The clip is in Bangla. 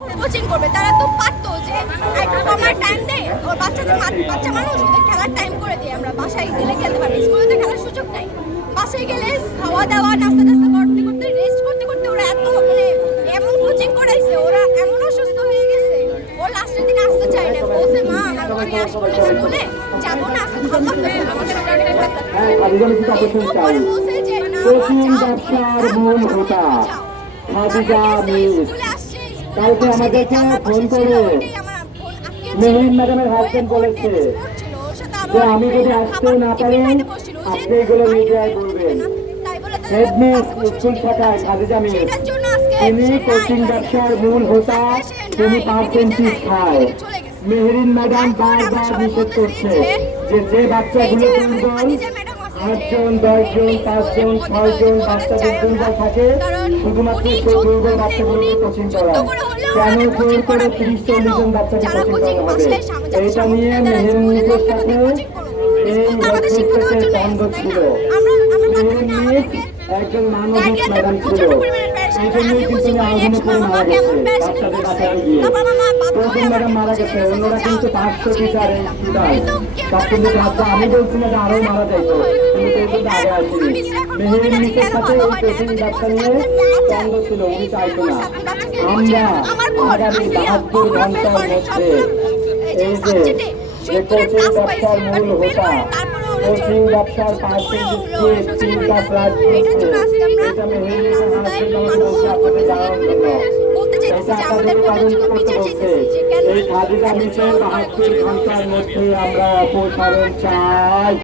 কোচিং করবে তারা তো পারতো যে একটু কমার টাইম দেয় ওর বাচ্চা মানুষ ওদের খেলার টাইম করে দিই আমরা বাসায় গেলে খেলতে পারবে স্কুলে তো খেলার সুযোগ নাই বাসায় গেলে খাওয়া দাওয়া নাস্তা টাস্তা করতে করতে রেস্ট করতে করতে ওরা এত মানে এমন কোচিং করাইছে ওরা এমন অসুস্থ হয়ে গেছে ও লাস্টের দিন আসতে চায় না বলছে মা আমি আসবো না স্কুলে যাবো না আজকে ভালো লাগতেছে না আমাদের অনেক খারাপ লাগতেছে পরে বলছে যে না কালকে আমাদেরকে ফোন করে মেহেরিন ম্যাডামের হাজবেন্ড বলেছে যে আমি যদি আসতে না পারি আপনি এগুলো মিডিয়ায় বলবেন। হেডমিস স্কুল শাখায় খাদিজা মিস তিনি কোচিং ব্যবসার মূল হোতা, তিনি পার্সেন্টেজ খায়। মেহেরিন ম্যাডাম বারবার নিষেধ করছে যে যে বাচ্চাগুলো দুর্বল 8জন 10জন 5জন 6জন বাচ্চাদের দুর্বল থাকে শুধুমাত্র সেই দুর্বল বাচ্চাগুলোকে কোচিং করায়। কেন জোর করে 30-40 জন বাচ্চাকে কোচিং করা হবে? এটা নিয়ে মেহেরিন মিসের সাথে এই হেডমিস্ট্রেসের দ্বন্দ্ব ছিল। মেহেরিন মিস একজন মানবিক ম্যাডাম ছিল, এই জন্যই কিন্তু আহ্বানে করে মারা গেছে বাচ্চাদের বাঁচাতে গিয়ে। প্রথম ম্যাডাম মারা গেছে, অন্যরা কিন্তু 500 টিচার এই স্টুডেন্ট বাচ্চাদের বাচ্চা আমি বলছি না যে আরো মারা যাইতো, কিন্তু কেউ কিন্তু আগে আসেনি। মেহেরিন মিসের সাথে এই কোচিং ব্যবসা নিয়ে দ্বন্দ্ব ছিল, উনি চাইতো না। আমরা আগামী 72 ঘন্টার মধ্যে এই যে কোচিং ব্যবসার মূল হোতা কোচিং ব্যবসার পার্সেন্টেজ 3টা ফ্ল্যাট দিচ্ছে, এটা মেহেরিন হাজবেন্ড আমাকে বলছে আপনাদের জানানোর জন্য। এটা আপনাদের তদন্ত করতে বলছে। এই খাদিজা মিসের 72 ঘন্টার মধ্যে আমরা অপসারণ চাই।